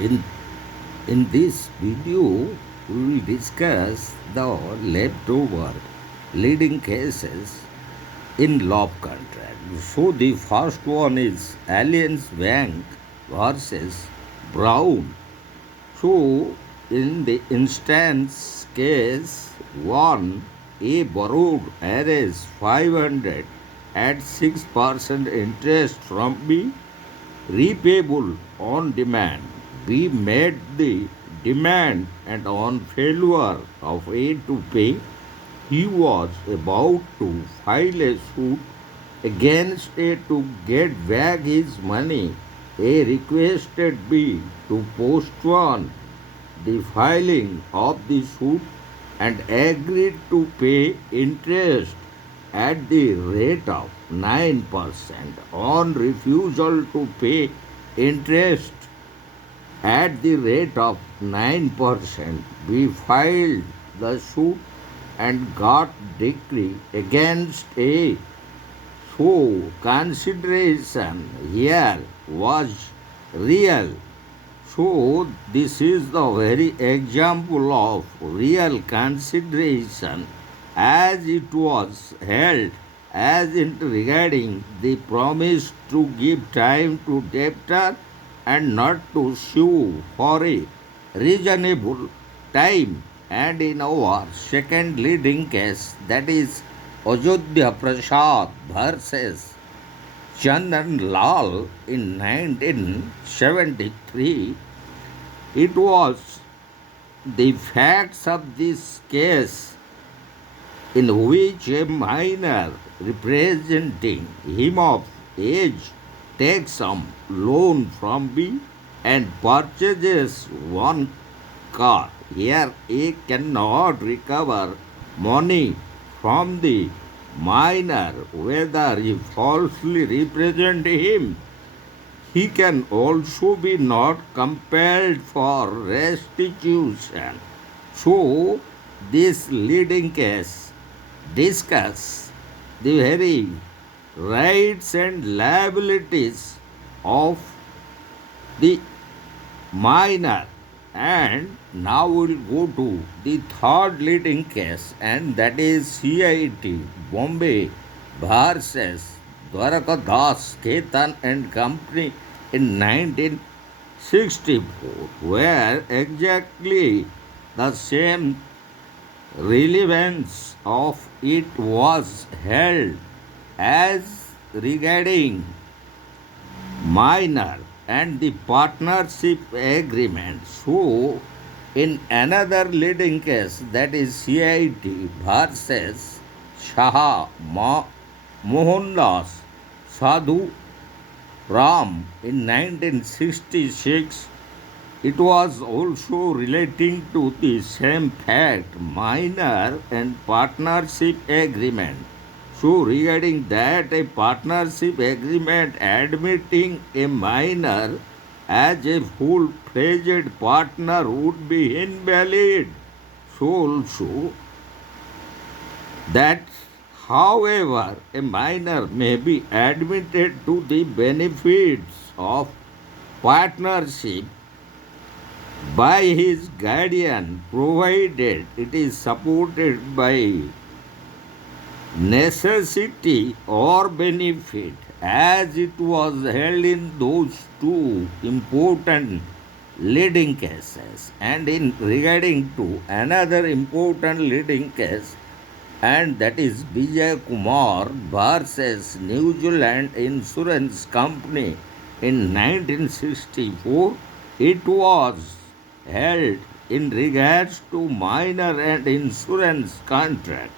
In, in this video, we will discuss the leftover leading cases in law contract. So the first one is Allianz Bank versus Brown. So in the instance case 1, A borrowed Rs 500 at 6% interest from B repayable on demand. B made the demand and on failure of A to pay, he was about to file a suit against A to get back his money. A requested B to postpone the filing of the suit and agreed to pay interest at the rate of 9%. On refusal to pay interest at the rate of 9%, we filed the suit and got decree against A. So consideration here was real. So this is the very example of real consideration as it was held as in regarding the promise to give time to debtor and not to sue for a reasonable time. And in our second leading case, that is Ajodhya Prasad versus Chandan Lal in 1973, it was the facts of this case in which a minor representing him of age takes some loan from B and purchases one car. Here A cannot recover money from the minor whether he falsely represent him. He can also be not compelled for restitution. So this leading case discuss the very rights and liabilities of the minor. And now we'll go to the third leading case, and that is CIT Bombay versus Dwarakadas Ketan and Company in 1964, where exactly the same relevance of it was held as regarding minor and the partnership agreement. So, in another leading case, that is CIT versus Shah Mohandas Sadhu Ram in 1966, it was also relating to the same fact, minor and partnership agreement. So, regarding that, a partnership agreement admitting a minor as a full-fledged partner would be invalid. So, also, that however, a minor may be admitted to the benefits of partnership by his guardian provided it is supported by necessity or benefit, as it was held in those two important leading cases. And in regarding to another important leading case, and that is Vijay Kumar versus New Zealand Insurance Company in 1964, it was held in regards to minor and insurance contract.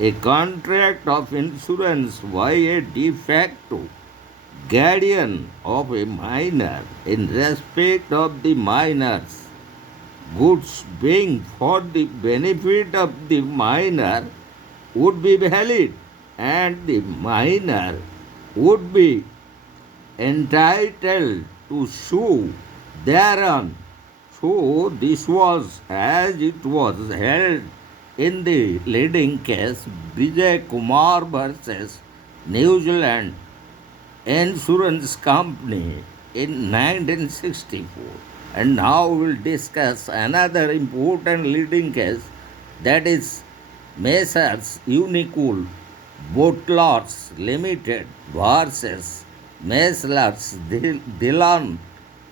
A contract of insurance by a de facto guardian of a minor in respect of the minor's goods being for the benefit of the minor would be valid and the minor would be entitled to sue thereon. So this was as it was held in the leading case Vijay Kumar versus New Zealand Insurance Company in 1964. And now we'll discuss another important leading case, that is Messrs. Unicool Bottlers Limited versus Messrs. Dillon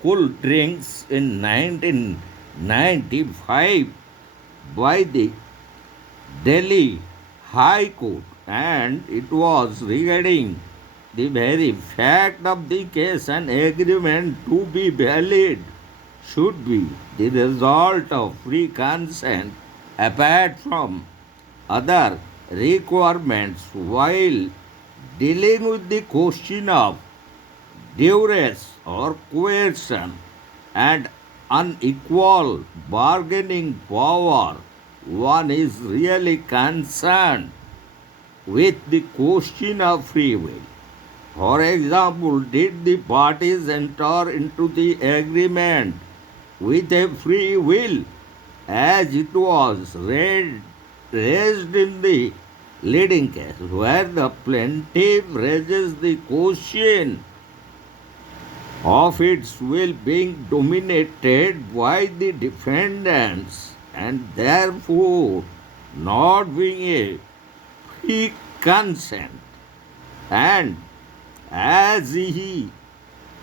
Cool Drinks in 1995 by the Delhi High Court, and it was regarding the very fact of the case. An agreement to be valid should be the result of free consent apart from other requirements. While dealing with the question of duress or coercion and unequal bargaining power, one is really concerned with the question of free will. For example, did the parties enter into the agreement with a free will, as it was raised in the leading case, where the plaintiff raises the question of its will being dominated by the defendants and therefore not being a free consent, and as he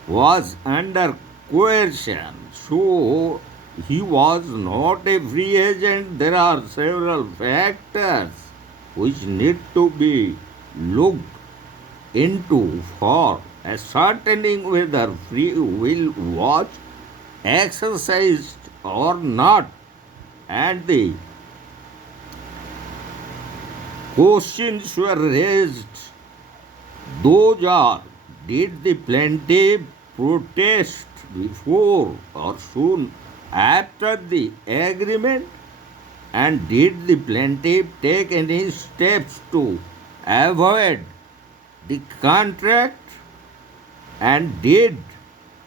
was under coercion, so he was not a free agent. There are several factors which need to be looked into for ascertaining whether free will was exercised or not. And the questions were raised. Those are, did the plaintiff protest before or soon after the agreement? And did the plaintiff take any steps to avoid the contract? And did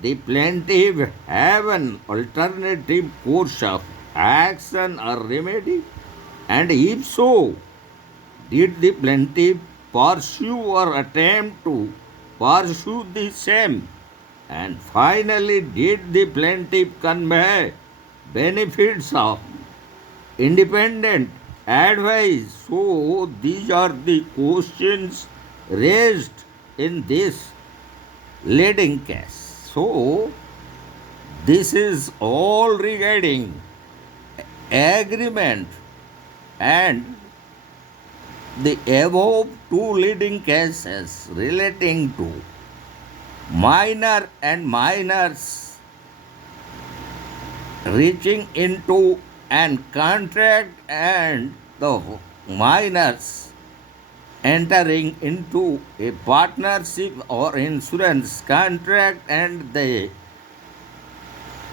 the plaintiff have an alternative course of action or remedy? And if so, did the plaintiff pursue or attempt to pursue the same? And finally, did the plaintiff convey benefits of independent advice? So, these are the questions raised in this leading case. So, this is all regarding agreement, and the above two leading cases relating to minor and minors reaching into an contract and the minors entering into a partnership or insurance contract, and the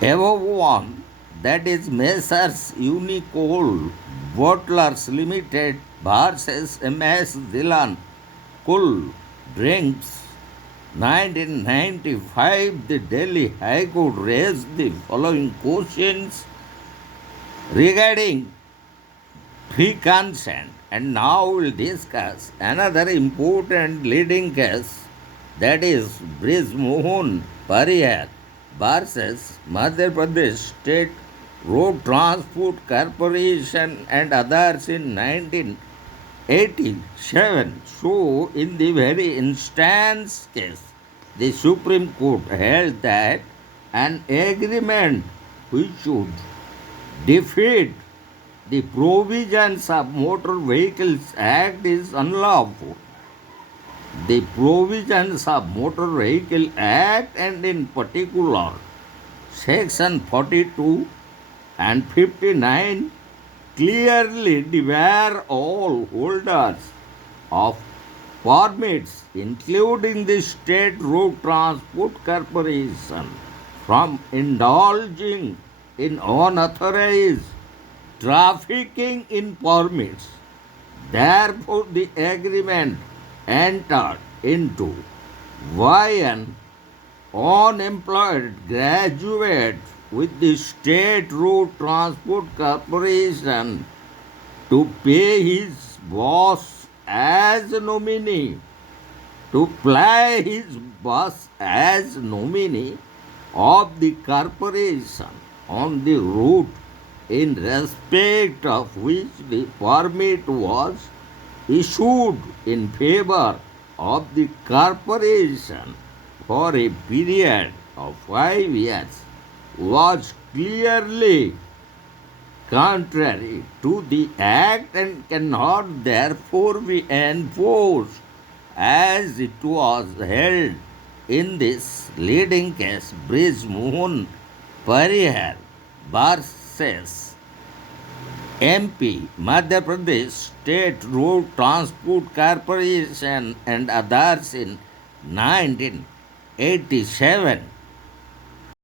above one, that is Messrs. Unicool Bottlers Limited versus MS Dillon Cool Drinks 1995, the Delhi High Court raised the following questions regarding free consent. And now we'll discuss another important leading case, that is Brij Mohan Parihar versus Madhya Pradesh State Road Transport Corporation and others in 1987. So, in the very instance case, the Supreme Court held that an agreement which should defeat the provisions of Motor Vehicles Act is unlawful. The provisions of Motor Vehicle Act, and in particular Section 42 and 59, clearly debar all holders of permits, including the State Road Transport Corporation, from indulging in unauthorized trafficking in permits. Therefore, the agreement entered into by an unemployed graduate with the State Road Transport Corporation to pay his boss as a nominee, to ply his boss as nominee of the corporation on the route in respect of which the permit was issued in favor of the corporation for a period of 5 years was clearly contrary to the act and cannot therefore be enforced as it was held in this leading case Bridge Mohan Parihar versus MP Madhya Pradesh State Road Transport Corporation and others in 1987.